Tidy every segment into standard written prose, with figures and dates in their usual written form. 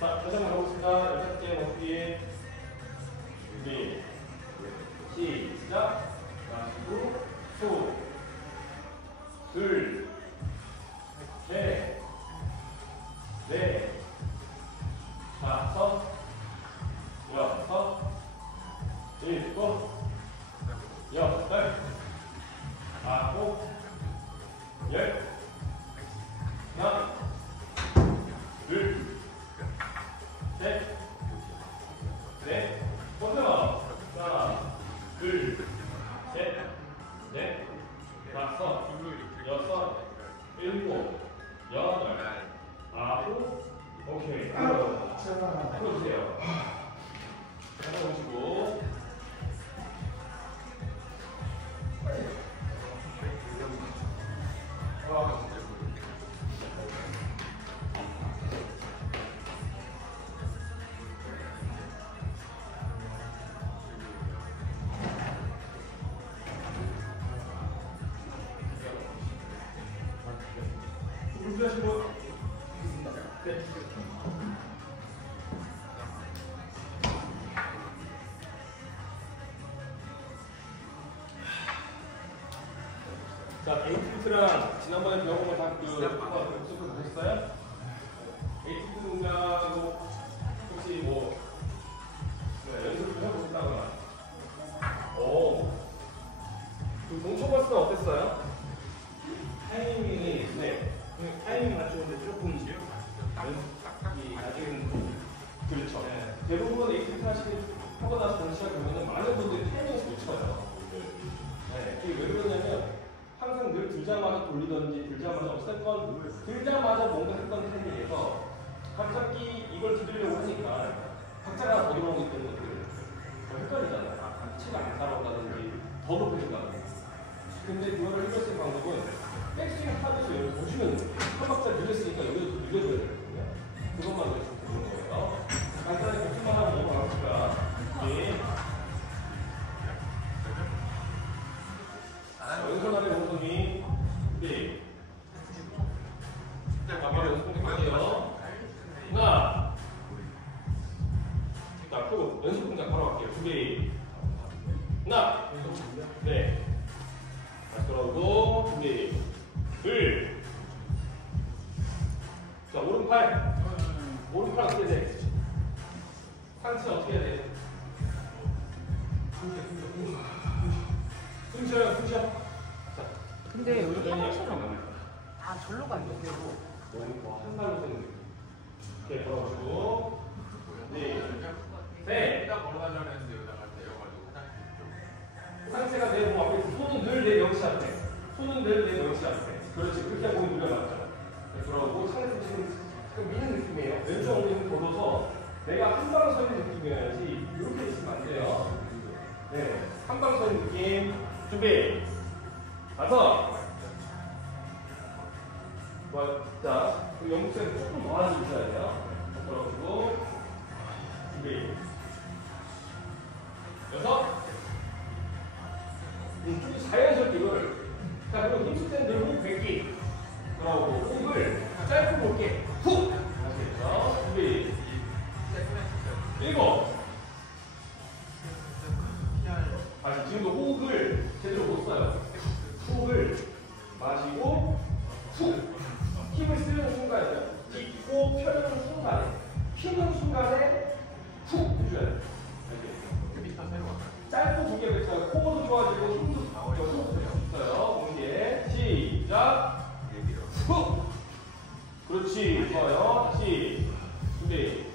자, 다시 한번 가보겠습니다. 6개 먹기. 준비. 시작. 마시고, 소. 둘. 셋. 넷. 다섯. 여섯. 일곱. 여덟. 아홉. 열. 하나. 둘. 셋, 넷, 보세요. 하나, 둘, 셋, 넷, 다섯, 여섯, 일곱, 여덟, 아홉, 오케이. 풀어주세요. 하나 오시고. 준비하시고. 네. 자, 에이티프트랑 지난번에 배워본 거 다 하셨어요? 에이티프트 동작으로 혹시 뭐 연습을 해보셨다거나. 오. 그 동초 봤을 때 어땠어요? 타이밍이, 네. 타이밍 맞추는데 조금 연습이 아직은 그렇죠. 네. 대부분 에이티프트 하고 나서 다시 시작하면 많은 분들이 타이밍을 놓쳐요. 네. 이게 왜 그러냐면 항상 늘 들자마자 돌리던지 들자마자 어쨌건 들자마자 뭔가 했던 타이밍에서 갑자기 이걸 들으려고 하니까 박자가 더 들어오기 때문에 헷갈리잖아요. 치가 안 따라온다든지 더 높여진다든지. 근데 그거를 해결 수 있는 방법은 백스윙 하면서 여기 보시면 한 박자 늘렸으니까 여기도 늘려줘야 되거든요. 그것만 넣으시면 되는 거예요. 간단히 복습만 하면 넘어가볼까? 왼손 아래 오른손이 네. 바로 연습 공격할게요. 하나. 자, 또 연습 공격 바로 갈게요. 준비. 하나. 네. 다시 돌아오고 준비. 둘. 자, 오른팔. 오른팔 어떻게 돼? 상체 어떻게 해야 돼? 숨 쉬어요, 숨 쉬어. 자, 근데 우리 화장실은 아 절로 가야 돼. 한 발로 서는 느낌. 이렇게 걸어주고. 네. 셋. 걸어달라고 했는데 여기다가 내려가지고 화장실 좀. 상체가 내 몸 앞에 있어. 손은 늘 내 명치 앞에. 손은 늘 내 명치 앞에. 그렇지. 그렇게 하고 몸이 눌려맞죠. 돌아오고 차에서 지금 미는 느낌이에요. 왼쪽 엉덩이를 걸어서 내가 한 방 서는 느낌이어야지. 이렇게 있으면 안 돼요. 네. 한 방 서는 느낌. 준비. 다섯. 자, 영국생 조금 더 하는 있어야 돼요. 돌아오고. 준비. 여섯. 좀 자연스럽게 이거를. 자, 그리고 힘쓸 때는 늘 호흡 100개. 돌아오고. 호흡을 짧고 굵게. 훅! 아시겠죠? 준비. 일곱. 아직 지금도 호흡을 제대로 못 써요. 호흡을 마시고, 훅! 힘을 쓰는 순간이요. 딛고 펴는 순간에, 피는 순간에 훅! 해줘야 돼요. 짧고 굵게 뱉어요. 코어도 좋아지고 힘도 있어요. 공기에. 시작! 훅! 그렇지. 좋아요. 다시. 준비.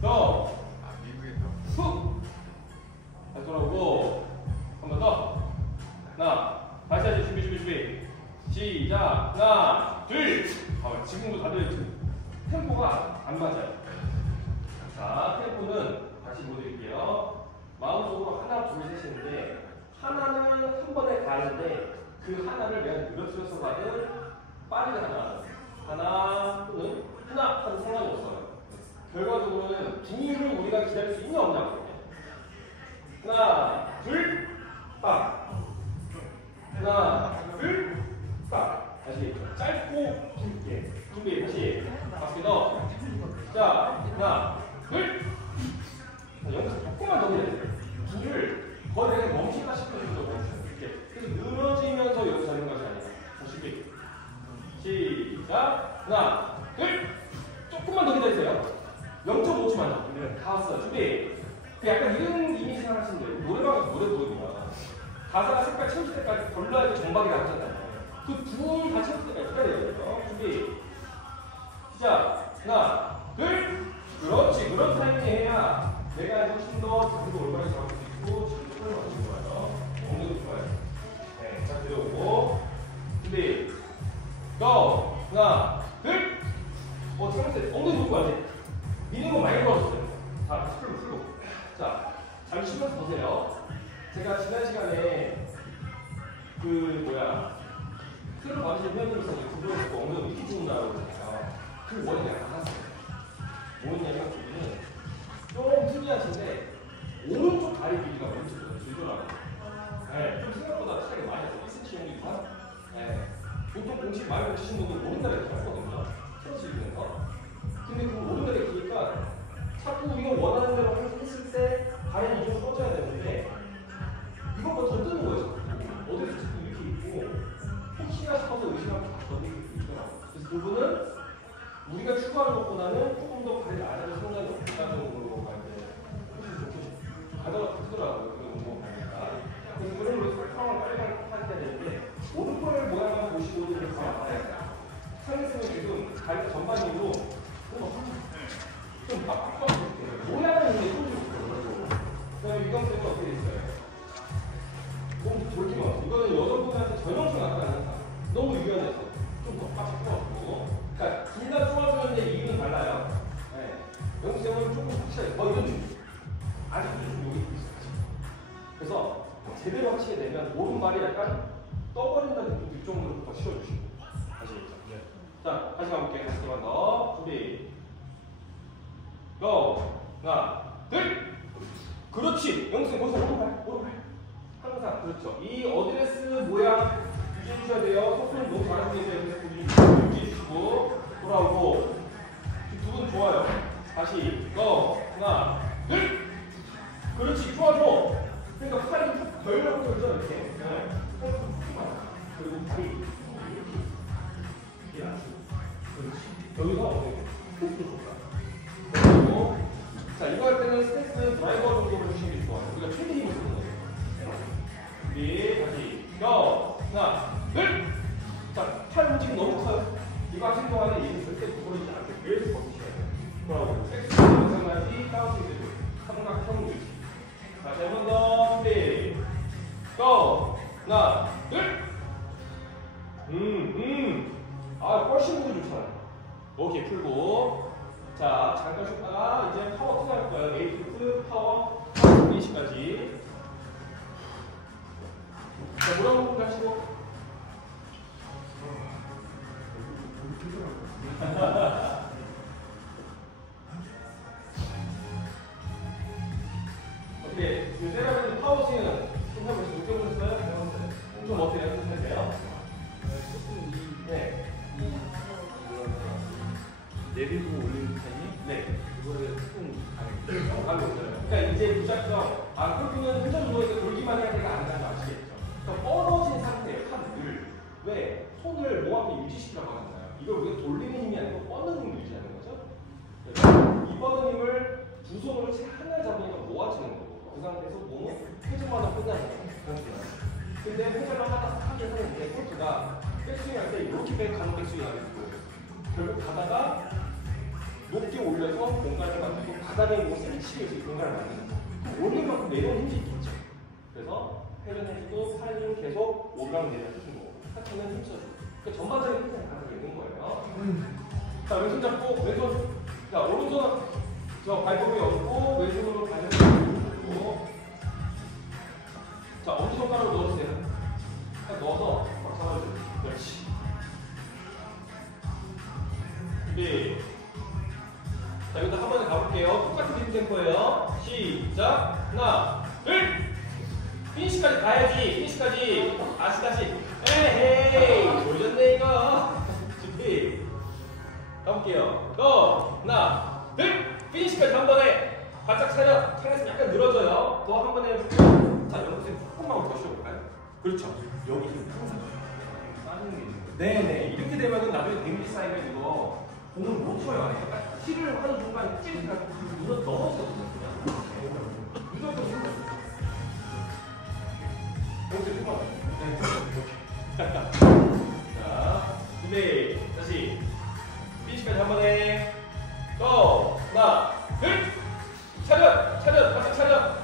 더. 훅! 다시 돌아오고. 한 번 더. 하나. 다시 하지. 준비. 시작. 하나, 둘. 지금도 다들 지금 템포가 안 맞아요. 자, 템포는 다시 보여드릴게요. 마음속으로 하나, 둘, 셋인데 하나는 한 번에 가는데 그 하나를 내가 늘어뜨려서 가든 빠르게 하나 또는 하나 하는 상관이 없어요. 결과적으로는 둘을 우리가 기다릴 수 있냐 없냐. 하나, 둘, 빡. 하나, 둘, 빡. 다시 짧고 굵게. 준비 다시. 바퀴 더. 시작. 자, 하나, 둘. 자, 여기서 조금만 더 내려요. 둘을 거의 내가 멈출까 싶을 정도 멈춰요. 이렇게. 그래서 늘어지면서 여기서 하는 것이 아니라. 다시 시작. 하나, 둘. 조금만 더 기다리세요. 0.5초만 더. 다 왔어요. 준비. 약간 이런 이미지 생각하시면 돼요. 노래방에서 노래 부르면 가사가 색깔 채울 때까지 골라야 정박이 나오잖아요. 그 둘 다 채울 때까지 기다려야 돼요. 준비. 시작. 하나, 둘. 그렇지. 그런 타이밍 해야 내가 이제 훨씬 더 자기도 올바르게 잡을 수 있고 힘을 맞추는 거예요. 엉덩이 좋아요. 네, 자 들어오고. 준비. 고. 하나, 둘. 잘못했어요. 엉덩이 놓고 가지. 미는 거 많이 걸었어요. 자, 다시 풀고. 자, 잘 쉬면서 보세요. 제가 지난 시간에 틀을 받으신 회원님께서 구조했고 엉덩이 밑에 죽는다고 그러잖아요. 그 원인이 안 났어요. 뭐였냐면 그분은 좀 특이하신데 오른쪽 다리 길이가 오른쪽보다 길더라고요. 네, 좀 생각보다 차이가 많이 나서 1cm 정도 이상? 네, 보통 공식 많이 치신 분들은 오른다리 이렇게 하거든요. 틀어지면서. 근데 그 오른다리 기니까 자꾸 우리가 원하는 대로 했을 때 다리는 좀 꺼져야 되는데 이것보다 더 뜨는 거예요. 어디서 자꾸 이렇게 있고 혹시나 싶어서 의심하면 봤더니 이렇게 있더라고요. 그래서 그분은 우리가 추가하는 것보다는 조금 더 다리를 안 해도 상관이 없다 정도로 훨씬 좋게 가져가 크더라고요. 그 운동 하니까. 그래서 그런 우리 설탕을 빨리 해야 되는데 오른팔 모양만 보시고 좀 봐야 상대성이 지금 다리가 전반적으로 좀 빡빡빡 모양은 근데 소리가 있거든요. 그다음에 유경쌤은 어떻게 됐어요? 몸 돌기만 왔어. 이거는 여성분한테 전형성 나타나는 사 너무 유연해서 좀 더 빡빡 펴갖고. 그러니까 둘 다 좋아지는데 이유는 달라요. 네. 영쌤은 조금 확실하게 더 이런 느낌. 아직도 좀 여기 있어요. 그래서 제대로 하시게 되면 오른발이 약간 떠버린다는 느낌 정도로 더 실어주시고. 아시겠죠? 네. 자, 다시 가볼게요. 다시 한번 더. 준비. 고! 하나, 둘! 그렇지! 영쌤 거기서 오른발. 항상 그렇죠. 이 어드레스 모양 유지해 주셔야 돼요. 손 너무 잘하고 계세요. 유지해 주시고 돌아오고. 두 분 좋아요. 다시 고! 하나, 둘! 그렇지. 좋아. 그러니까 팔이 쭉 걸려고 그러죠. 이렇게. 네. 그리고 다리 이렇게 낮추고. 그렇지. 여기서 스트레스 줬다. 그리고 자, 이거 할 때는 스트레스 드라이버 정도로 주시는 게 좋아요. 우리가 최대 힘을 쓰는 거예요. 준비, 다시, 고! 하나, 둘! 자, 팔 움직임 너무 커요. 이거 하시는 동안에 얘는 절대 구부러지지 않게 계속 버티셔야 돼요. 돌아오고, 섹스 마찬가지, 다운스 되고, 삼각형 유지. 다시 한 번 더, 준비, 고! 하나, 둘! 훨씬 더 좋잖아요. 오케이, 풀고. 자, 잠깐 쉬었다가 이제 파워 투자할 거예요. 에이프트, 파워, 피니시까지. 자, 뭐라고 하시고. 어떻게, 이 세라믹 파워 스윙은 좀 해보시죠. 느껴보셨어요? 좀 어때요? 좀 해주세요. 네. 내리고 올리는 편이 네. 그거를 조금 가능해요. 그러니까 이제 무작정, 골프는 혼자 누워있어 돌기만 해야 되가 아니라는 거 아시겠죠? 그러니까 뻗어진 상태예요, 팔을. 왜? 손을 몸 앞에 유지시키라고 하잖아요. 이걸 우리가 돌리는 힘이 아니고 뻗는 힘을 유지하는 거죠? 그래서 이 뻗는 힘을 두 손으로 하나 잡으니까 모아지는 거고, 그 상태에서 몸은 회전마다 끝나는 거예요. 근데 회전을 하긴 하는데 골프가 백스윙 할 때 이렇게 가는 백스윙 하게 되고, 결국 가다가 높게 올려서 공간을 만들고 바닥에 있는 것을 치료해서 공간을 만드는 거예요. 올릴 만큼 내려오는 힘이 있겠죠. 그래서 회전해주고 팔 힘 계속 오르락 내리락 해주는 거고, 하체는 힘써주고. 그러니까 전반적인 힘을 가지고 있는 거예요. 자, 왼손 잡고 왼손, 자 오른손 저 발톱이 없고 왼손으로 가슴을 잡고, 자 엄지손가락으로 넣어주세요. 딱 넣어서 막 잡아주세요. 그렇지. 준비. 자, 이것도 한 번에 가볼게요. 똑같은 리듬 템포예요. 시작. 하나, 둘. 피니시까지 가야지. 피니시까지. 다시. 에헤이. 조졌네 이거. 준비. 가볼게요. 고. 하나, 피니시까지 한 번에 바짝 차려. 창에서 약간 늘어져요. 더 한 번에 해볼게요. 자, 연습생 조금만 더 쉬어볼까요? 그렇죠. 여기 힘 항상 빠지는 게 있는 거예요. 네네. 이렇게 되면은 나중에 데미지 쌓이면 이거 공을 못 쳐요. 그러니까 힐을 하는 순간 찌릿 하고 눈을 넘어지거든요. 무조건 힘을 여기서 힘을 네. 자, 준비. 다시. 피니시까지 한 번에. 고! 하나, 둘! 차렷! 차렷! 바짝 차렷!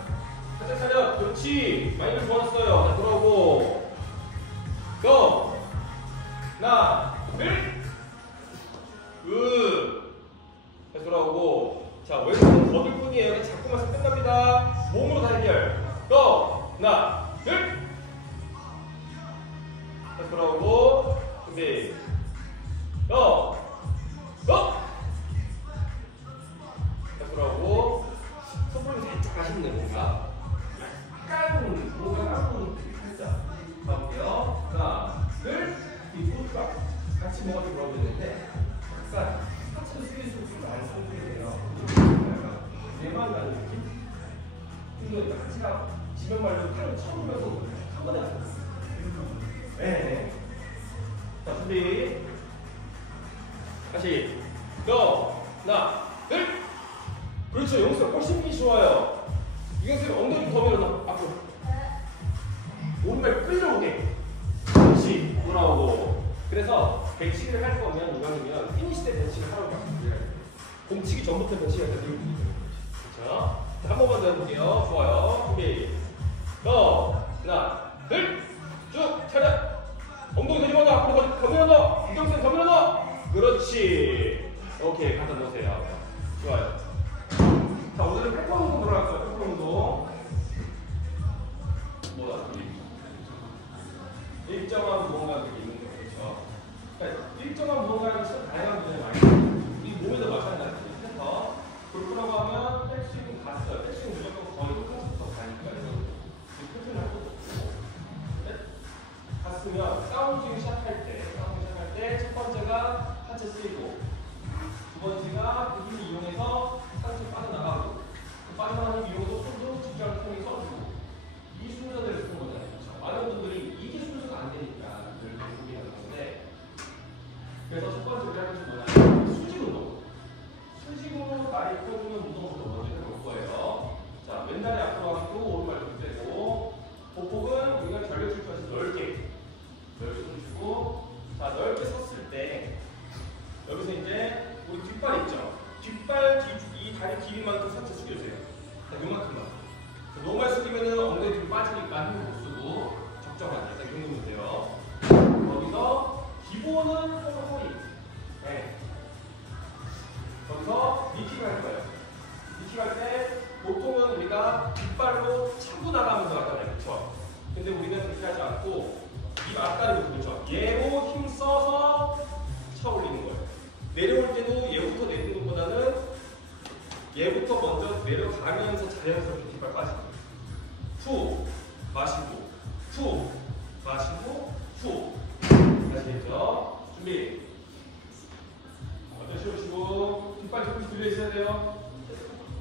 바짝 차렷! 그렇지! 많이 좋았어요. 자, 돌아오고. 고! 하나, 둘! 다시 돌아오고. 자, 왼손은 거들 뿐이에요. 자꾸만 해서 끝납니다. 몸으로 다 해결. 고! 하나, 둘! 다시 돌아오고. 준비. 고! 고! 돌아오고 손목이 살짝 아쉽네 뭔가 약간 뭔가 살짝 가볼게요. 하나 둘이 포트가 같이 뭐가 돌아오고 있는데 약간 하체를 쓰기도 좀안 상태예요. 약간 내만 가는 느낌? 근데 하체가 지면 말고 팔을 쳐보면서 한 번에 하셨어요. 네. 자 준비 다시 고! 하나 둘 그렇죠. 영수가 훨씬 힘이 좋아요. 이경수 엉덩이 더 밀어놔. 앞으로. 오른발 끌려오게. 그렇지. 돌아오고. 그래서 배치를 할 거면 이왕이면 피니시 때 배치를 하라고 말씀드려요. 공치기 전부터 배치를 할 때 들고 있는 거죠. 그렇죠. 자, 한 번만 더 해볼게요. 좋아요. 준비. 고! 하나, 둘, 쭉 차렷. 엉덩이 더 집어넣어. 앞으로 더 밀어넣어. 이경수 더 밀어넣어. 그렇지. 오케이. 갖다 놓으세요. 좋아요. 자, 오늘은 페퍼 운동 들어갈 거예요. 페퍼 운동. 뭐야? 일정한 무언가들이 있는 거죠. 그렇죠? 그러니까 일정한 무언가를 참 다양한 분야에 많이 있어요. 우리 몸에도 마찬가지예요. 패턴. 골프라고 하면 백스윙 갔어요. 백스윙 무조건 거의 똑같부터 가니까요. 패턴을 할 것도 없고. 네? 갔으면 다운스윙 시작할 때, 첫 번째가 하체 쓰이고, 두 번째가 그 힘을 이용해서 상체 빠져나가고 그 빠져나가는 이용해서 손도 직장을 통해서 주고 이 순서대로 쓰는 거잖아요. 그렇죠? 많은 분들이 이게 순서가 안 되니까 늘 고민하는 건데 그래서 첫 번째 우리 하는 것이 뭐냐면 수직 운동. 수직으로 다리 펴주는 운동부터 먼저 해볼 거예요. 자, 왼다리 앞으로 가고 오른발 좀 떼고 보폭은 우리가 결격줄까지 넓게 주고 자, 넓게 섰을 때 여기서 이제 우리 뒷발 있죠? 뒷발 이 다리 길이만큼 살짝 숙여주세요. 자, 요만큼만. 너무 많이 숙이면은 엉덩이 뒤로 빠지니까 힘을 못 쓰고 적정하게 딱 이 정도면 돼요. 거기서 기본은 허리. 네. 거기서 리킥을 할 거예요. 리킥할 때 보통은 우리가 뒷발로 차고 나가면서 하잖아요. 그렇죠? 근데 우리는 그렇게 하지 않고 이 앞다리부터 그렇죠? 얘로 힘 써서 차 올리는 거예요. 내려올 때도 얘부터 내리는 것보다는 얘부터 먼저 내려가면서 자연스럽게 뒷발 빠지는 거예요. 후 마시고 후 마시고 후 다시 했죠. 준비. 먼저 쉬우시고 뒷발 조금씩 들려 있어야 돼요.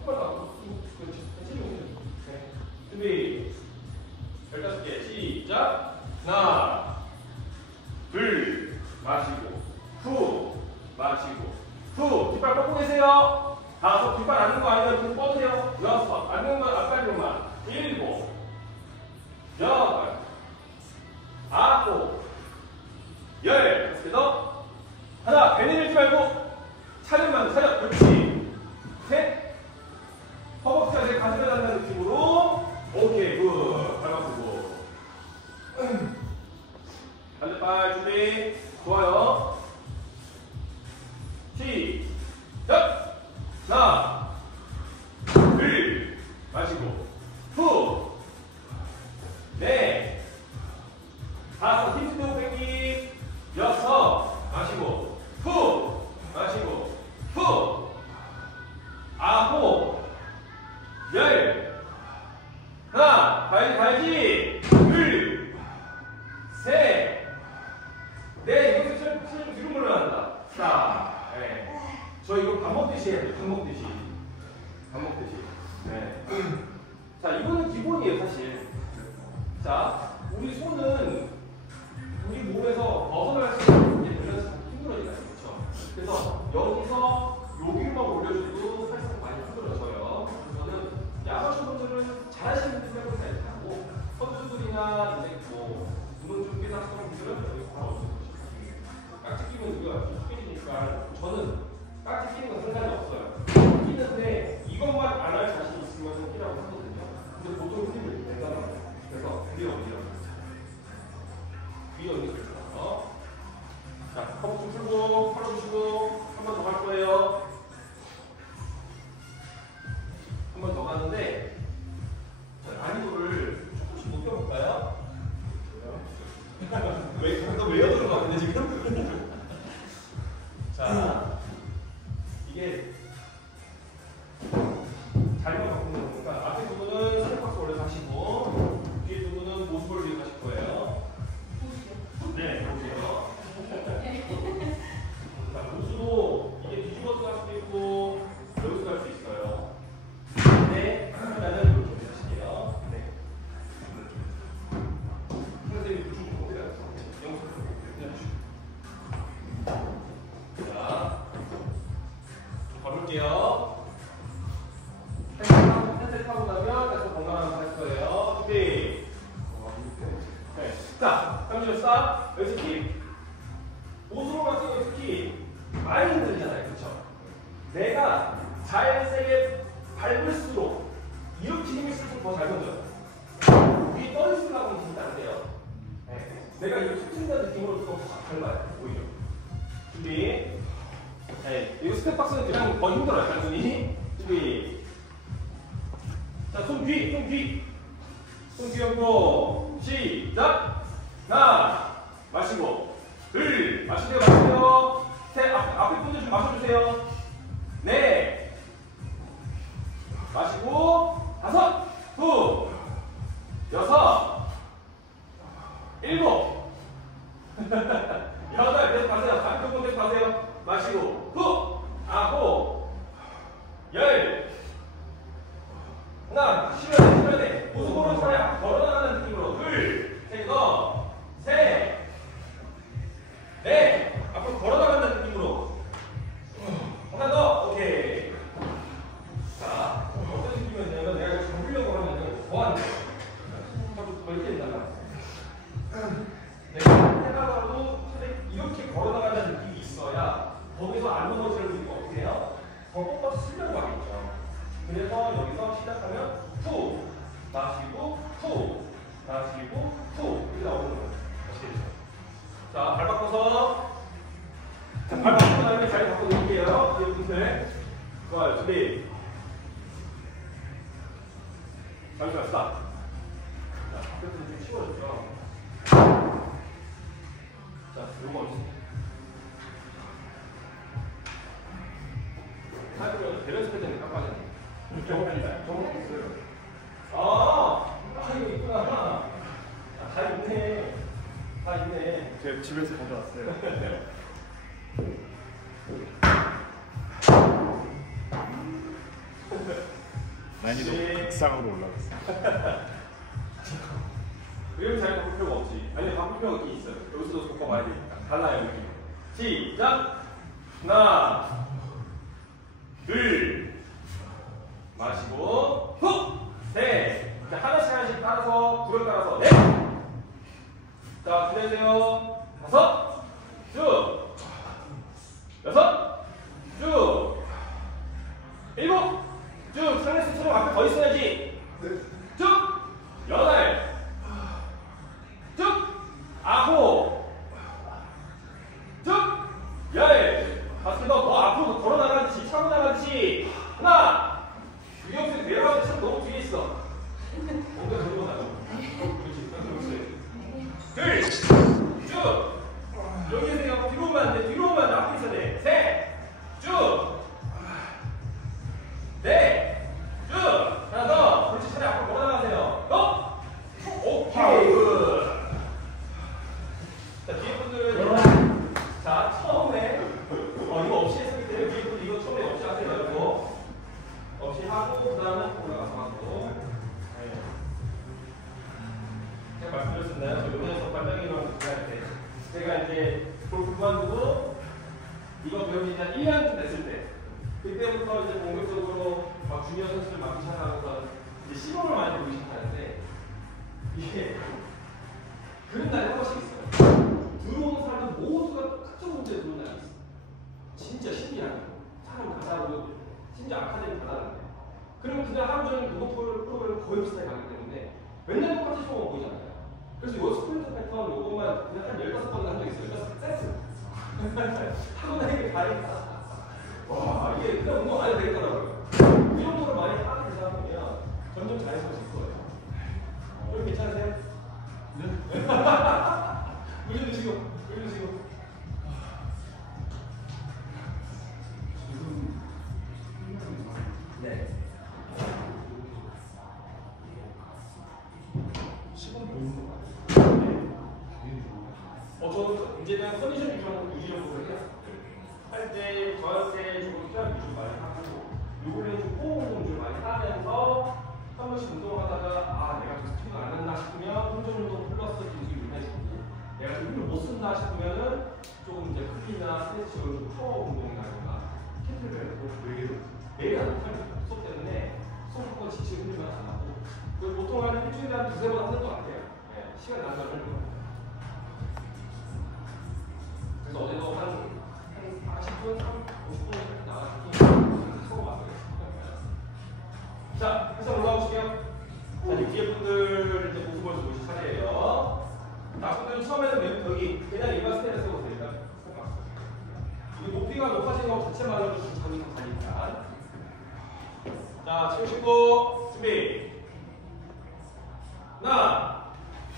그렇지. 네. 준비. 15개 시작. 하나 둘 마시고 후 마시고 후 뒷발 뻗고 계세요. 다섯 뒷발 앉는 거 아니면 좀 뻗으세요. 여섯 앉는 건 앞다리로만 일곱 여덟 아홉 열 됐습니다. 하나 배는 밀지 말고 차렷만 차렷 그렇지. 셋 허벅지가 제 가슴에 닿는 느낌으로 오케이 굿 밟아보고 반대발 준비 좋아요. 시작. 하나 둘 마시고 후 넷 다섯 힘주고 뺏기 여섯 마시고 후 마시고 후 아홉 열 하나 가야지 둘 셋 넷 이것도 좀 뒤로 물러난다. 자, 네. 저 이거 밥 먹듯이 해야 돼요. 밥 먹듯이. 밥 먹듯이. 네. 자, 이거는 기본이에요, 사실. 자, 우리 손은 우리 몸에서 벗어날 수 있는 게 밸런스 잡기 힘들어지잖아요. 그렇죠? 그래서 여기서 여기만 올려줘도 살짝 많이 힘들어져요. 저는 야마쇼 분들은 잘하시는 분들은 잘 하고 선수들이나 이제 뭐 운동 준비나 하시는 분들은 여기 바로 올려주시고 깍지 끼면 우리가 스킬이니까 저는 깍지 끼는 건 상관이 없어요. 끼는데 이것만 안 할 자신 있으면 끼라고 하거든요. 근데 보통 힘을 내잖아요. 그래서 위에 올려. 위에 올려. 자, 허벅지 풀고 털어주시고 한 번 더 갈 거예요. 한 번 더 가는데 난이도를 조금씩 높여볼까요? 왜 방금 왜 여드는 거 같은데 지금? 자, 이게 자리만 바꾸는 거니까 앞에 부분은 스텝박스 올려서 하시고 뒤에 부분은 모습을 위해 하실 거예요. 네, 보세요. 자, 보수도 이게 뒤집어서 할 수도 있고 여기서 할 수 있어요. 네, 일단은 이렇게 하실게요. 네. 선생님이 좀 어디 갔어? 자, 좀 걸을게요. 셋셋 하고 나면 계속 건강한 거 할 거예요. 준비. 네. 자, 잠시만 스탑. 여기서 킥. 보수로만 쓰면 특히 많이 힘들잖아요. 그렇죠? 내가 잘 세게 밟을수록 이렇게 힘을 쓸수록 더 잘 던져요. 위에 떠있으려고 힘이 안 돼요. 네. 내가 이렇게 툭친다는 느낌으로 더 밟아요. 오히려. 준비. 네. 이거 스텝박스는 그냥 더 힘들어요. 단순히. 준비. 자, 손 뒤, 손 뒤. 손 뒤 옆으로. 시작. 하나. 마시고. 둘. 마시세요, 마시세요. 셋. 앞에 분들 좀 마셔주세요. 넷. 마시고. 다섯. 후. 여섯. 일곱. 여덟. 계속 가세요. 가볍게 계속 가세요. 마시고. 후. 아홉. 열. 하나, 쉬어야 돼. 모습으로 차량 걸어나가는 느낌으로. 둘, 셋, 셋, 넷. 앞으로 걸어나가는 느낌으로. 하나 더. 오케이. 자, 어떤 느낌이었냐면 내가 이거 잡으려고 하면은 더안 돼. 자꾸 더 이렇게 된다. 내가 해나가도 이렇게 걸어나가는 느낌이 있어야 거기서 안 넘어질 느낌이 어떻게 해요? 더 꺾어서 쓰려고 하겠죠. 그래서 여기서 시작하면 후 마시고 후 마시고 후 이렇게 나오는 거예요. 자, 발 바꿔서 자, 발 바꾸고 나면 자리 바꿔드릴게요. 뒤에 분들 좋아요. 준비. 잠시만 스탑. 자, 앞에서 좀 치워졌죠. 자, 요거 어디 사실은 밸런스 패턴이 딱 빠졌네. 저거 있어요. 이거 있구나. 다 있네. 다 있네. 제가 집에서 가져왔어요. 난이도 극상으로 올라갔어요. 이렇게 잘 바꿀 필요가 없지. 아니, 바꿀 필요가 있긴 있어요. 여기서도 바꿔봐야 되니까. 달라요, 여기. 시작! 하나, 둘, 마시고, 후! 셋! 자, 하나씩 따라서, 불을 따라서, 넷! 자, 기다리세요. 다섯, 쭉! 여섯, 쭉! 일곱, 쭉! 상대수처럼 앞에 더 있어야지. 쭉! 여덟, 쭉! 아홉, 쭉! 열! 다섯 개 더 앞으로! 때부터 이제 본격적으로 막 주니어 선수를 맡기 시작하면서 이제 시범을 많이 보기 시작하는데 이게 그런 날이 한 번씩 있어요. 들어오는 사람들 모두가 특정 문제에 들어오는 날이 있어요. 진짜 신기한 거. 사람 다 다르고 심지어 아카데미 다 다른데. 그러면 그냥 하루 종일 그거 프로그램 거의 비슷하게 가기 때문에 맨날 똑같은 시험만 보이잖아요. 그래서 요 스프린트 패턴 요것만 그냥 한 15번은 한 적 있어요. 15세트. 하고 나니까 다르다. 와, 이게 그냥 운동 안 해도 되겠더라고요. 이 정도로 많이 하게 되다 보면 점점 잘해지실 거예요. 여기 괜찮으세요? 네? 물 좀 드시고, 물 좀 드시고. 네. 시간 보이는 거 같아요. 저는 이제는 컨디션 유지적으로 해요. 할 때 저한테 조금 필요한 위주를 많이 하고, 요번에는 좀 호흡 운동 좀 많이 하면서 한 번씩 운동하다가 아 내가 좀 스트레칭 안 했나 싶으면 혼전 운동 플러스 기술 유지해주고, 내가 좀 힘을 못 쓴다 싶으면은 조금 이제 클린이나 스트레칭으로 좀 파워 운동이라든가 캐틀벨 매일 하는 타입입니다. 수업 때문에 수업 한번 지치고 힘들면 안 하고, 보통 한 일주일에 한 두세 번 하는 것 같아요. 네, 시간 나면 하는 것 같아요. 그래서 어제도 한 40분, 50분 이렇게 나가지고 수업 마무리했습니다. 자, 회사 올라오실게요. 자, 이제 뒤에 분들 이제 모습을 보실 차례예요. 나분들은 처음에는 여기 그냥 일반 스테이를 세워도 되니까 이 높이가 높아지는 것 자체만으로도 장이 더 가니까. 자, 치우시고 준비. 하나,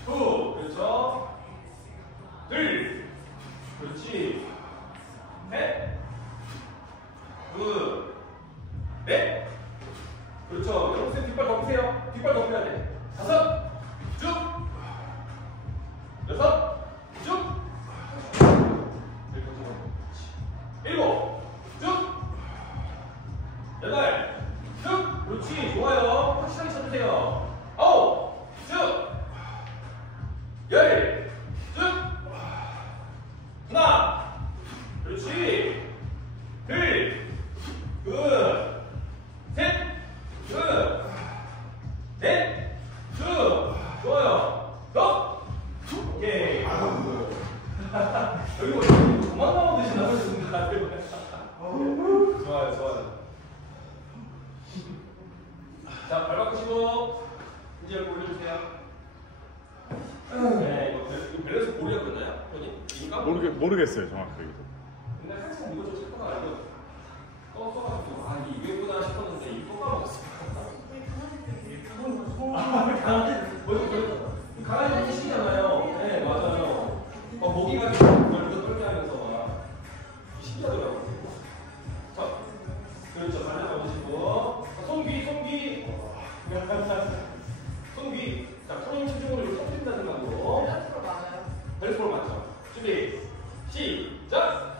둘, 그렇죠. 둘, 그렇지. 셋, 둘, 넷. 그렇죠. 여러분 뒷발 덮으세요. 뒷발 덮여야 돼. 다섯, 쭉. 여섯, 쭉. 일곱, 쭉. 여덟, 쭉. 그렇지. 좋아요. 확실하게 쳐주세요. 아홉, 쭉. 열, 쭉. 하나. 그렇지. 둘. 굿. 셋. 굿. 넷. 쭉. 좋아요. 더. 오케이. 여기 뭐 도망 나오듯이 나오시는 것 같아요. 좋아요, 좋아요. 자, 발 바꾸시고 이제 이렇게 올려주세요. 네, 이거 밸런스 모르려 그러나요? 모르겠어요 정확하게. 근데 항상 이거 좀 찾다가 알고 써가지고 아 이게 이거구나 싶었는데 이거 까먹었어요. 강아지 너무 신기하잖아요. 네, 맞아요. 막 모기가 얼굴도 떨게 하면서 막 신기하더라고요. 자, 그렇죠. 발려 넣으시고 손귀. 자, 손님 체중으로 이렇게 터뜨린다는 생각으로. 밸런스로 맞아요. 밸런스로 맞죠? 준비, 시작!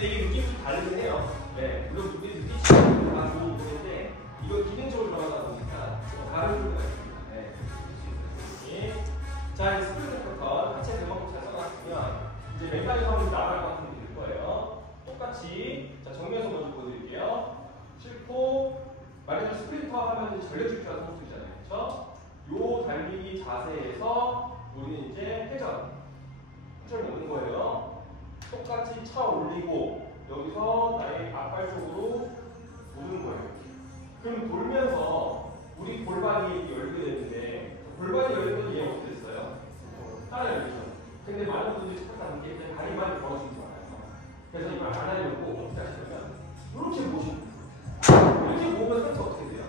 근데 이게 느낌이 좀 다르긴 해요. 네, 물론 느낌이 다 좋은 부분인데 이거 기능적으로 들어가다 보니까 좀 다른 부분가 있습니다. 네. 자, 이제 스프링 패턴 하체 대목을 잘 써놨으면 이제 메카니즘 한번 나갈 것 같은 느낌이 들 거예요. 똑같이 자 정면에서 먼저 보여드릴게요. 싣고 만약에 스프린터 하면 전력질주라는 소리 있잖아요. 그렇죠? 요 달리기 자세에서 우리는 이제 회전 오는 거예요. 똑같이 차 올리고 여기서 나의 앞발 쪽으로 오는 거예요. 그럼 돌면서 우리 골반이 열리게 되는데 골반이 열리면 얘 어떻게 됐어요? 따라 열리죠. 근데 많은 분들이 착각하는 게 그냥 다리만 걸어주는 거예요. 그래서 이걸 안 하려고 어떻게 하시냐면 이렇게 모시는 거예요. 이렇게 모으면 상체 어떻게 돼요?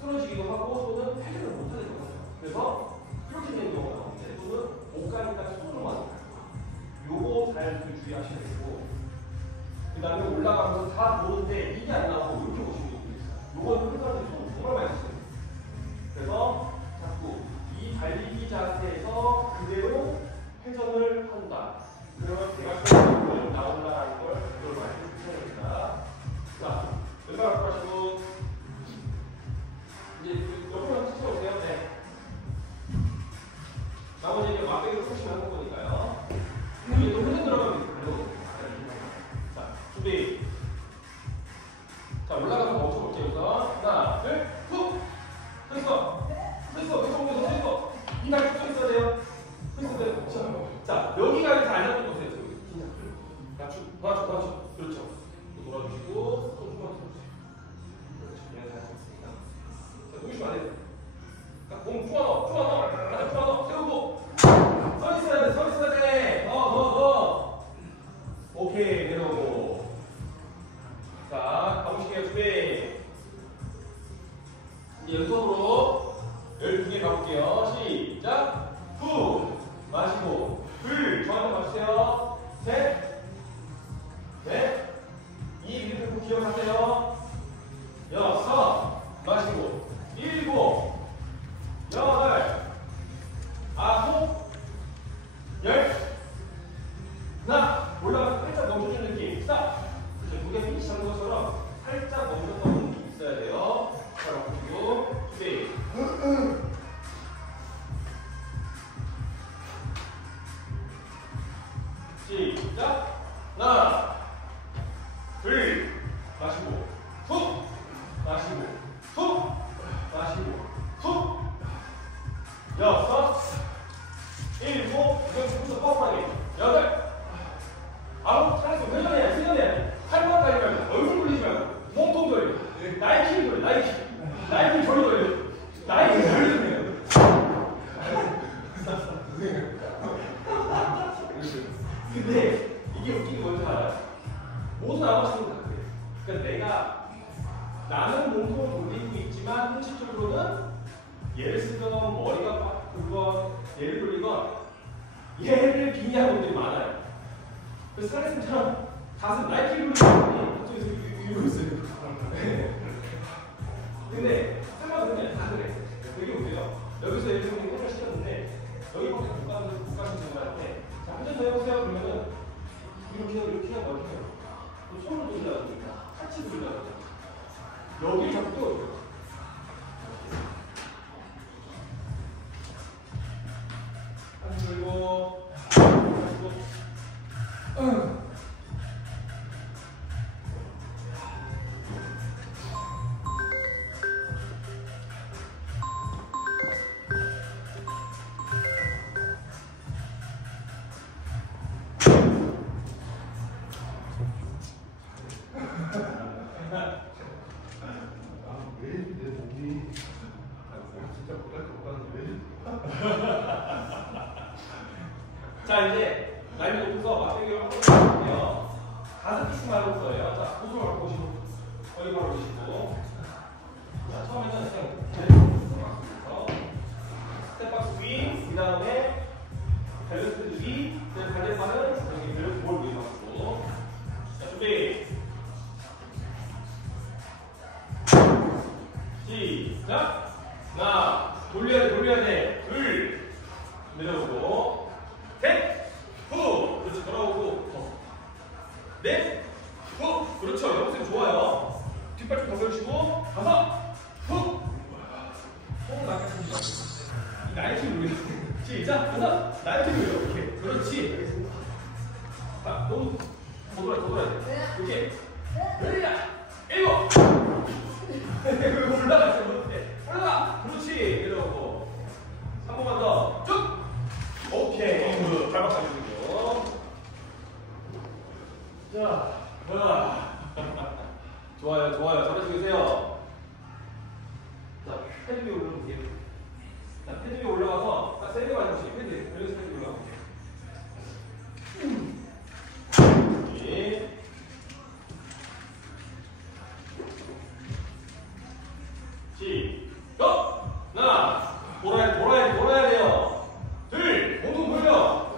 쓰러지기도 하고 또는 회전을 못하는 거죠. 그래서 이렇게 되는 경우가 나오는데 또는 목까지 딱 손으로만 가요. 요거 잘 주의하셔야 되고 그 다음에 올라가면서 다 보는데 이게 안 나오고 이렇게 오시는 분들이 있어요. 요건 흔들어서 정말 많이 쓰어요. 그래서 자꾸 이 달리기 자세에서 그대로 회전을 한다. 그러면 대각선으로 나올라가는 걸 그걸 많이 주셔야 됩니다. 자, 왼발 앞으로 하시고 이제 옆으로 한번 치워보세요. 네. 나머지 이제 막대기로 푸시면 하는 거니까요. 이게 또 회전 들어가면 별로. 자, 준비. 자, 올라가서 멈춰볼게요. 우선. 하나, 둘, 훅! 됐어. 됐어. 계속 됐어. 이 발 쭉 있어야 돼요. 됐어. 자, 여기가 이제 안 잡는 곳이에요. 낮추, 도와줘. 그렇죠. 또 돌아주시고, 또 좀만 세우세요. 그렇죠. 그냥 잘하셨습니다. 자, 누구시면 안 돼요. 몸 풀어넣어. 가자, 풀어넣어. 세우고. 서 있어야 돼. 더. 오케이, 내려오고. 자, 가보실게요. 준비. 이제 연속으로 12개 가볼게요. 시작. 후. 마시고. 둘. 저한테 맞추세요. 셋. 넷. 이 리듬 기억하세요. 여섯. 마시고. 일곱. 여덟. 아홉. 열. 하나. 올라가서 살짝 멈춰주는 느낌. 스탑. 그렇죠. 무게 스위치 잡는 것처럼 살짝 멈춰주는 느낌 있어야 돼요. 자, 바꾸시고. 준비. 시작. 하나. 둘. 마시고. 툭. 마시고. 툭. 마시고. 툭. 여섯. 일곱. 이정도부터 뻑뻑하게. 여덟. 아홉. 차례서 회전해. 팔만 가지 말고. 얼굴 굴리지 말고. 몸통 돌려. 나이키를 돌려. 나이키 저리 돌려. 나이키 저리 돌려. 근데 이게 웃긴 게 뭔지 알아요? 모든 아마추어는 다 그래요. 그러니까 내가 나는 몸통을 돌리고 있지만 현실적으로는 얘를 쓰건 머리가 굴건 얘를 돌리건 얘를 빙의하는 분들이 많아요. 그래서 사례쌤처럼 가슴 나이키를 돌리고 저쪽에서 이러고 있어요. 근데 생각해보면 다 그래. 여기 보세요. 여기서 예를 들면 회전을 시켰는데 여기밖에 못 가신 분들한테 자, 회전 더 해보세요. 그러면은 이렇게 하고 이렇게 해요. 손을 돌려야 되니까 같이 돌려야 돼요. 여기 잡고 한 들고 자, 이제 라인 높여서 막대기를 한번 해볼게요. 가슴 피스 말고 거예요. 자, 고수를 바로 보시고, 거기 바로 보시고. 자, 처음에는 그냥 스텝박스 위, 그 다음에 밸런스 위, 그 반대판은 여기 밸런스 볼 위에 맞추고. 자, 준비. 시작. 하나, 돌려야 돼. 둘, 내려오고. 셋! 후! 그렇지, 돌아오고. 더 돌아야 돼. 이렇게. 일곱. 올라가세요. 못해. 올라가. 그렇지. 내려오고. 한 번만 더. 쭉. 오케이. 발바닥 주고요. 자, 좋아요. 잘하시고 계세요. 자, 패드 위에 올라오세요. 자, 패드 위에 올라가서 딱 세게 맞으세요. 패드. 여기서 패드 올라가세요. 시작! 하나, 돌아야 돼요. 둘, 몸통 돌려.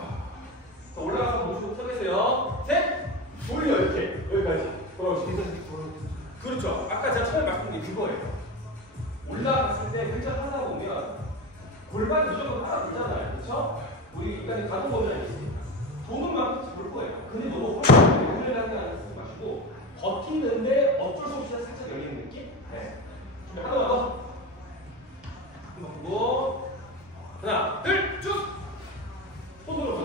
자, 올라가서 몸통 펴겠어요. 셋, 돌려 이렇게 여기까지 돌아오시죠. 그렇죠. 아까 제가 처음에 말씀드린 게 그거예요. 올라갔을 때 굉장히 하다 보면 골반 무조건 따라 되잖아요. 그렇죠? 우리 인간이 가동 범위가 있습니다. 도는 만큼 볼 거예요. 근데 너무 훈련을 하지 마시고 버티는데 어쩔 수 없이 살짝 열리는 느낌? 네. 하나만 더. 한번 보고 하나, 둘, 쭉. 손 들어.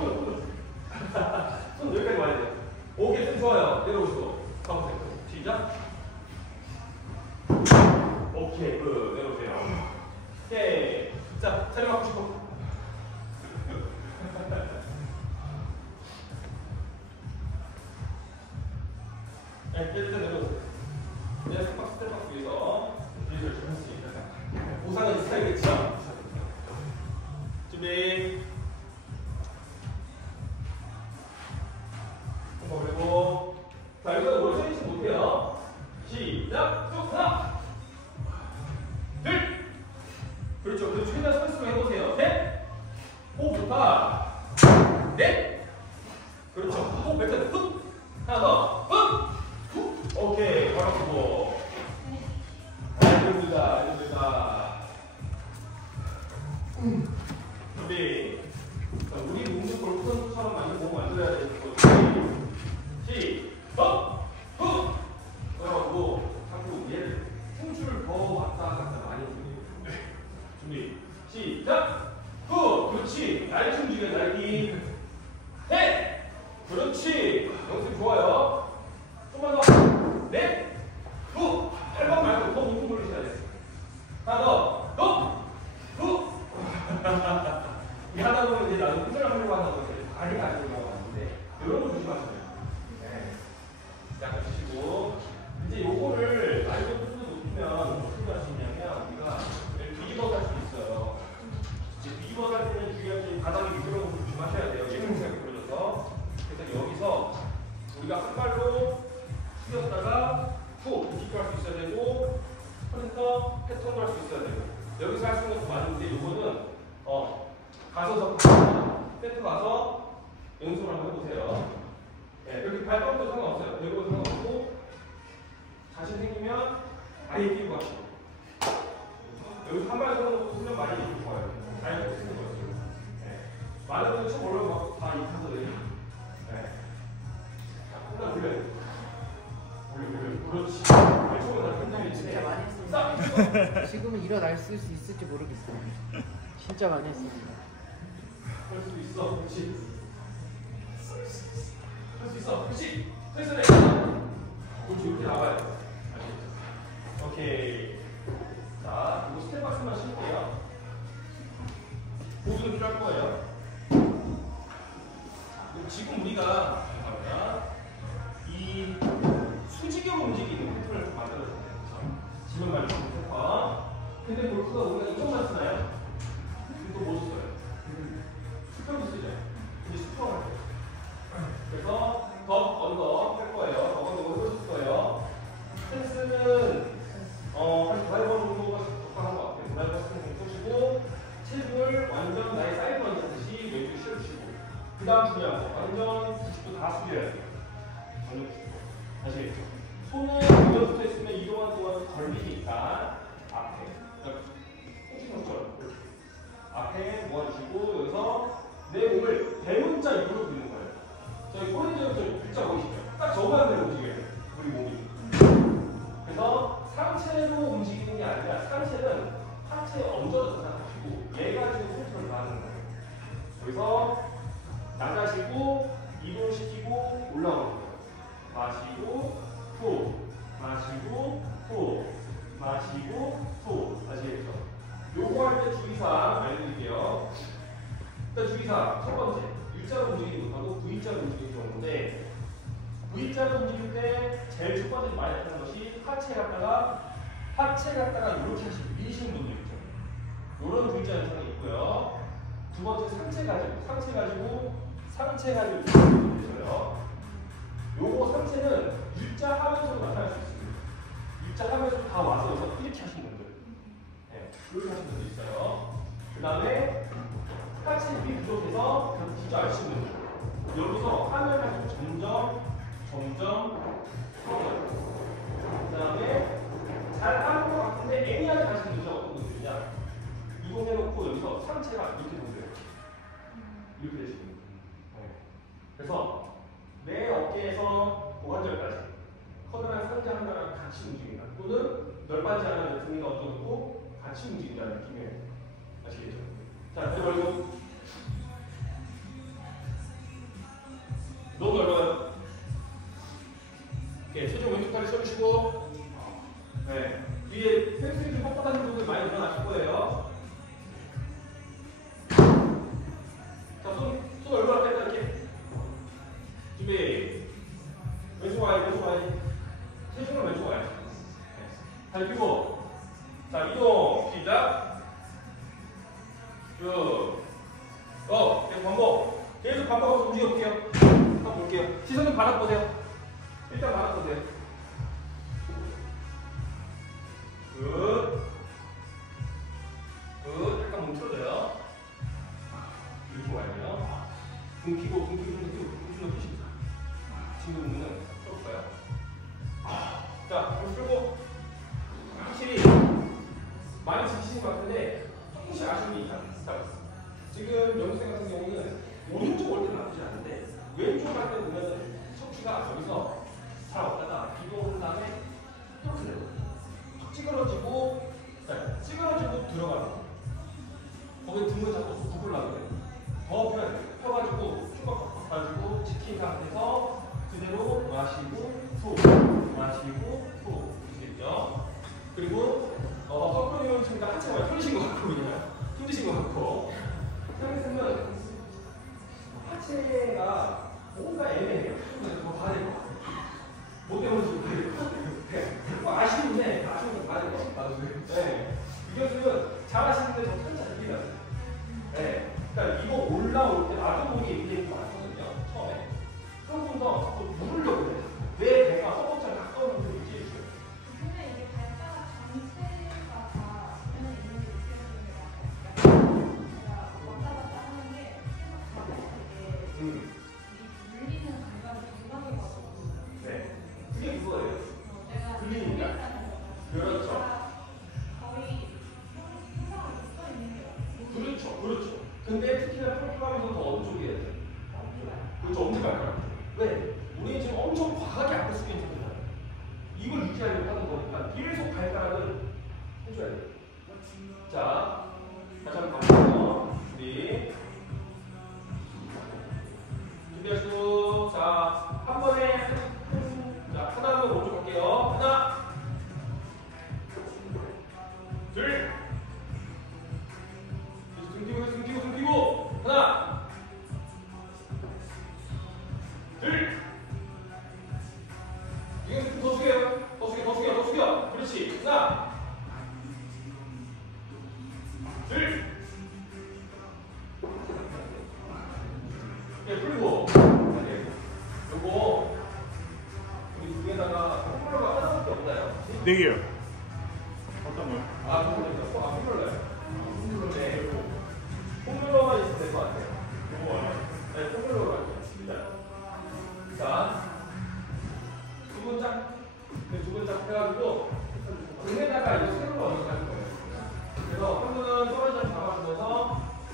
손 여기까지 와야 돼요. 오케이, 손 좋아요. 내려오시고 가보세요. 시작. 오케이, 내려오세요. 오케이. 자, 자리 바꾸시고. 네, 일단 내려오세요. 내가 스텝박스 위해서 뒤를 좀 할 수 있다. 보상은 있어야겠죠? 준비. 한번 올리고. 자, 여기서 오늘 세이지 못해요. 시작! 쭉! 하나! 둘! 그렇죠. 그 최대한 선수로 해보세요. 셋! 오, 좋다. 넷! 그렇죠. 호, 뱉어요. 훅! 하나 더. 훅! 훅! 오케이. 바로 보고. 힘들다. 준비. 자, 우리 몸도 골프 선수처럼 많이 몸 만들어야 되는 거죠. 시작! 훅! 그러고 자꾸 얘를 풍주를 더 왔다 갔다 많이 해요. 준비. 시작! 후! 그렇지. 날개 움직여, 날개. 셋! 그렇지. 연습 좋아요. 좀만 더. 넷! 후! 8번 말고 더 몸통 돌리셔야 돼. 하나 더. 너! 후! 이 하다 보면 이제 나도 훈련을 하려고 하다 보면 다리가 안 들어가고 하는데 이런 거 조심하셔야 돼요. 네. 약간 주시고 이제 요거를 날개 풀도 높이면 어떻게 할 수 있냐면 우리가 뒤집어서 할 수 있어요. 이제 뒤집어서 할 때는 주의할 때 바닥이 미끄러운 거 조심하셔야 돼요. 예능색이 그려져서. 그래서 여기서 우리가 한 발로 숙였다가 후! 뒤집어 할 수 있어야 되고 프린터 패턴도 할 수 있어야 되고 여기서 할 수 있는 것도 많은데 요거는 가셔서 세트 가서 연습을 한번 해보세요. 네, 이렇게 발톱도 상관없어요. 배우도 상관없고 자신 생기면 아예 끼고 가시고 여기서 한 발 서는 것도 훈련 많이 해주고 좋아요. 자연스럽게 쓰는 거였어요. 네. 많은 분들 참 올라가고 다 익혀서 내리고 네. 자, 올려. 그렇지. 발톱은 다 굉장히 진짜 많이 했습니다. 지금은 일어날 수 있을지 모르겠어요. 진짜 많이 했습니다. 할 수 있어. 그렇지. 할 수 있어. 그렇지. 설설해. 그렇지. 이렇게 나와요. 오케이. 자, 이거 스텝박스만 쉴게요. 보수는 필요할 거예요. 지금 우리가 이 수직으로 움직이는 패턴을 좀 만들어줘야 돼요. 지금 말씀드린 패턴. 근데 골프가 우리가 이것만 쓰나요? 또 뭐 써요? 수평도 쓰죠. 근데 수평을 해요. 그래서 더 언더 할 거예요. 더 언더 해주실 거예요. 스탠스는 한 드라이버 정도가 적당한 것 같아요. 드라이버 스탠스 쏘시고 칩을 완전 나의 사이드 얹듯이 왼쪽 실어주시고 그 다음 중요한 거 완전 90도 다 숙여야 돼요. 완전 90도. 다시 손을 올려붙어 있으면 이동하는 동안 걸리니까 앞에 혹시처럼 앞에 모아주시고 여기서 내 몸을 대문자 입으로 두는 거예요. 저희 꼬리대로 좀 글자 보이시죠? 딱 저거만 대로 움직여요. 우리 몸이. 그래서 상체로 움직이는 게 아니라 상체는 하체에 얹어서 생각하시고 얘가 지금 컨트롤을 하는 거예요. 여기서 나가시고 이동시키고 올라오는 거예요. 마시고 후 마시고 후 마시고 후 아시겠죠? 요거 할 때 주의사항 알려드릴게요. 일단 주의사항 첫 번째 U자로 움직이지 못하고 V자로 움직이는 경우인데 V자로 움직일 때 제일 첫 번째 많이 나타나는 것이 하체 갔다가 이렇게 미시는 분들 있죠. 이런 V자 현상이 있고요. 두 번째 상체 가지고 있어요. 요거 상체는 U자 하면서도 나타날 수 있습니다. U자 하면서 다 와서 여기서 이렇게 하시는 분들, 네, 이렇게 하시는 분들 있어요. 그 다음에 하체 힘이 부족해서 U자 아시는 분들, 여기서 하면서 점점 그 다음에 잘 하는 것 같은데 애매하게 가시는 분들 어떤 분들이냐? 이거 해놓고 여기서 상체가 이렇게 보세요. 이렇게 되시는 거예요. 그래서 내 어깨에서 고관절까지 커다란 상체 하나랑 같이 움직인다. 또는 널빤지 하나를 등에 얹어놓고 같이 움직인다는 느낌이에요. 아시겠죠? 자, 그 말고 너무 넓어요. 네, 체중 왼쪽 다리 써주시고, 네, 뒤에 햄스트링 좀 뻣뻣한 부분이 많이 늘어나실 거예요. 자, 손 얼마나 뺐다 이렇게. 준비. 왼쪽 와야지. 체중은 왼쪽 와야지. 다리 펴고. 자, 이동. 시작. 쭉. 계속 반복. 계속 반복하면서 움직여볼게요. 한번 볼게요. 시선은 바닥 보세요. 일단 바닥 보세요. 굿. 약간 몸 틀어져요. 이렇게 와야 돼요. 등 피고 피십니다. 친구분은 좁아요. 자, 몸 풀고. 확실히 많이 지치신 것 같은데 조금씩 아쉬운 게 있다. 지금 영생 같은 경우는 오른쪽 올 때는 나쁘지 않은데 왼쪽 갈 때 보면은 척추가 저기서 잘 없다가 이동한 다음에 이렇게 돼요. 찌그러지고 들어가는 거. 거기 등을 잡고 구부려고 해요. 더 펴가지고 쭈박쭈박 가지고 지킨 상태에서 그대로 마시고 후 아시겠죠? 그리고 석근이 지금 하체가 많이 털리신 것 같고 힘드신 것 같고 생각했으면 하체가 뭔가 애매해요. 더 봐야 될 것 같아요. 못 배우는 봐야 될 것 같아요. 아쉬운데 봐야 될 것 같아요. 네. 이것은 잘하시는데 더 살짝 느끼다. 네. 그러니까 이거 올라올 때 나도 모르게 이게 많거든요. 처음에. 조금 더 자꾸 누르려고 해요. 내 배가 허벅지랑 가까운 부분을 유지해줘요. 근데 이게 발바닥 전체가 다 주변에 있는 게 느껴지는 게 맞아요. 제가 왔다 갔다 하는 게 되게 물리는 감각이 정확해가지고. 네. 그게 그거예요. 내가 들리니까. 그렇죠. 거의 항상 붙어 있는 게 같아요. 그렇죠. 근데 특히나 펴하면서 더 어느 쪽이 해야 돼요? 그렇죠. 엄지발가락. 왜? 우리 지금 엄청 과하게 앞에 숙여 있는 거잖아요. 이걸 유지하려고 하는 거니까 계속 발가락을 해줘야 돼요. 자, 다시 한번 가볼게요. 준비하시고, 자, 한 번에, 자, 하나는 오른쪽 갈게요. 하나, 둘, 등 뛰고, 하나, 둘, 이거 더 숙여. 그렇지. 하나, 둘, 풀고. 요거 우리 등에다가 홈롤러가 하나밖에 없나요? 4개요. 어떤 거요? 홈롤러요. 네. 홈롤러만 있으면 될 것 같아요. 네, 홈롤러가 있습니다. 자, 두 분짝 해가지고 등에다가 이거 세로로 얹어가는 거예요. 그래서 한 분은 떨어져 잡아주면서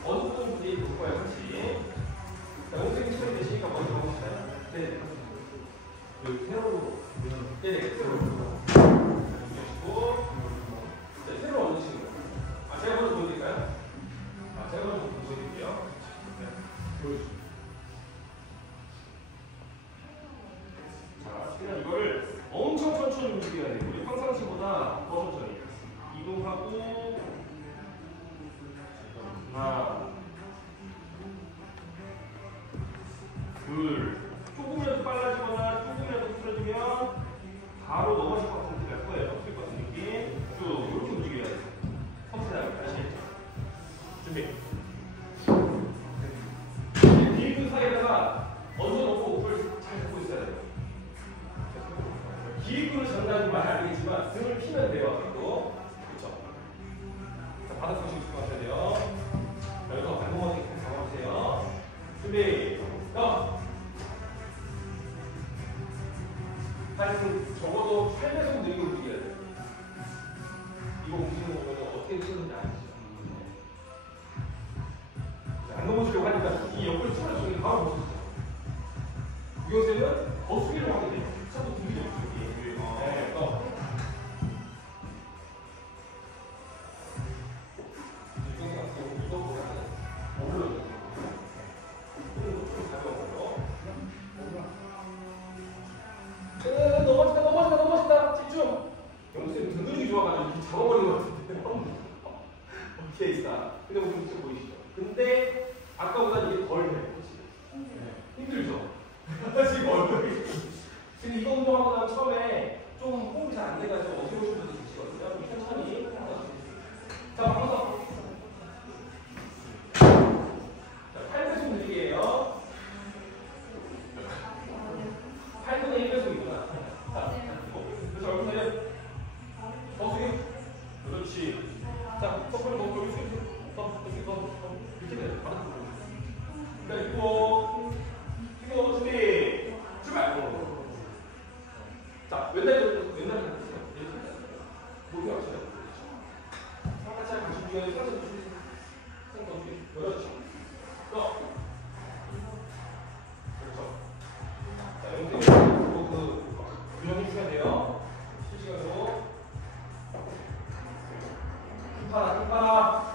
어느 부분인지 볼 거예요, 같이. 자, 홍생이 처리 되시니까 먼저 가보실까요? 네. 여기 세로로. 네네, 세로로. 얹으시고, 네, 세로로 얹으시는 거예요. 제가 먼저 보여드릴까요? 제가 먼저 보여드릴게요. 네, 보여주시죠. 자, 그냥 이거를 엄청 천천히 움직여야 돼요. 우리 평상시보다 더 천천히. 이동하고, 하나, 둘. 조금이라도 빨라지거나 조금이라도 풀어지면 바로 넘어질 것 같은 느낌 날 거예요. 풀 것 같은 느낌. 쭉 이렇게 움직여야 돼요. 섬세하게 다시 했죠. 준비. 뒤근 사이에다가 얹어놓고 불 잘 잡고 있어야 돼요. 기립근을 전달하지 말아야 되겠지만 등을 피면 돼요. 그리고 그렇죠. 자, 바닥 보시고 싶어하셔야 돼요. 여기서 반동하게 잡아주세요. 준비. 고! 팔은 적어도 8배속 느리게 움직여야 돼요. 이거 움직이는 거 보면 어떻게 쓰는지 아시죠? 안 넘어지려고 하니까 이 옆을 틀어주면 바로 못 쓰죠. 유경쌤은 더 수비를 하게 돼요. 자꾸 들리죠, 수비. 네, 또. 유경쌤 같은 경우 이거보다는 어울러져요. 좀 가벼운 걸로. 넘어진다. 집중. 영수님 등 근육이 좋아가지고 이렇게 잡아버리는 것 같은데. 오케이, 스타. 근데 뭐 좀 보이시죠? 근데 아까보다 이게 덜 해요. 힘들죠? 지금 얼굴이. 근데 이거 운동하고 나면 처음에 좀 호흡이 잘 안 돼가지고 어지러우신 분들 계시거든요. 천천히. 자, 바꿔서. 자, 8배속 느리게요. 8분의 1배속이구나. 그래서 얼굴 내려. 더 숙여. 그렇지. 자, 턱을 더 여기 숙여. 더. 이렇게 돼요. 바로 자, 이거 준비. 출발. 자, 왼다리 하세요. 모두 합쳐요. 상하차 가신 중에 상하차 주시. 그렇죠. 그렇죠. 자, 영상 균형 해주셔야 돼요. 실시간으로. 힘 빨아.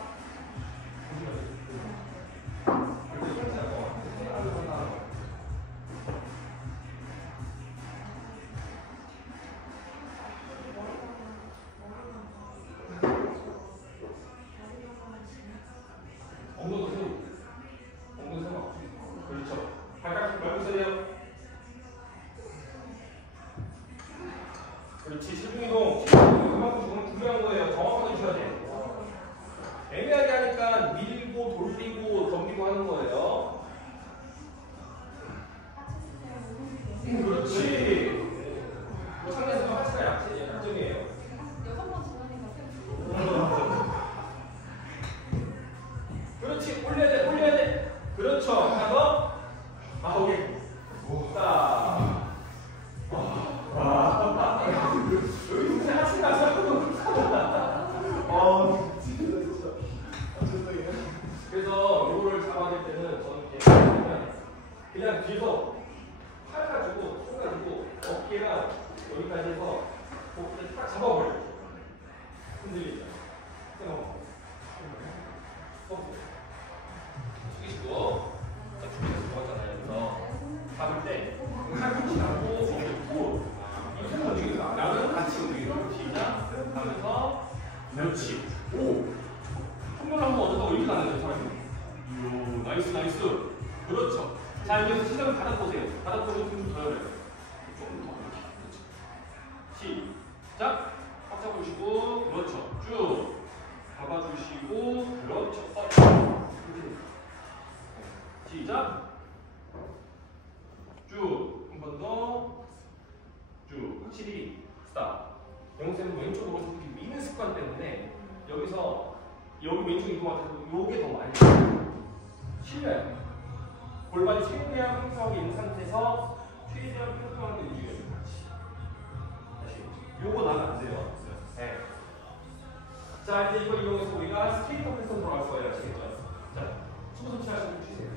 엉덩이 세워. 그렇죠. 발가락 말고 서세요. 그렇지. 체중이동. 그만큼 조금 중요한 거예요. 정확하게 주셔야 돼요. 애매하게 하니까 밀고 돌리고 덤비고 하는 거예요. 그렇지. 상대에서 하체가 약점이에요. 6번 지나니까 그렇지. 올려야 돼. 그렇죠. 하나 더. 오케이. 자. 여기 무슨 하체가 그래서 요거를 잡아야 될 때는 저는 그냥 뒤에서 팔 가지고 손 가지고 어깨랑 여기까지 해서 목을 딱 잡아버려요. 흔들리죠. 숙이시고 자, 준비해서 들어갔잖아요. 그래서 잡을 때 팔꿈치 잡고 이 손을 움직이고 나는 같이 움직이고 시작 하면서 그렇지. 오! 손을 한번 얻어서 이렇게 가는 거예요. 사람이. 나이스. 그렇죠. 자, 여기서 시작을 바닥 보세요. 바닥 보고 좀 더 열어요. 조금 더 이렇게. 그렇죠. 시작. 꽉 잡으시고 그렇죠. 쭉 잡아주시고 그렇죠. 이렇게. 시작. 쭉 한 번 더. 쭉 확실히 스탑. 영쌤은 왼쪽으로 이렇게 미는 습관 때문에 여기서 여기 왼쪽 이동하면서 요게 더 많이 실려요. 골반이 최대한 평평하게 있는 상태에서 최대한 평평하게 움직여요. 다시 요거 나면 안 돼요. 네. 자, 이제 이걸 이용해서 우리가 스케이터 패턴 들어갈 거예요. 아시겠죠? 자, 숨 천천히 하시고 쉬세요.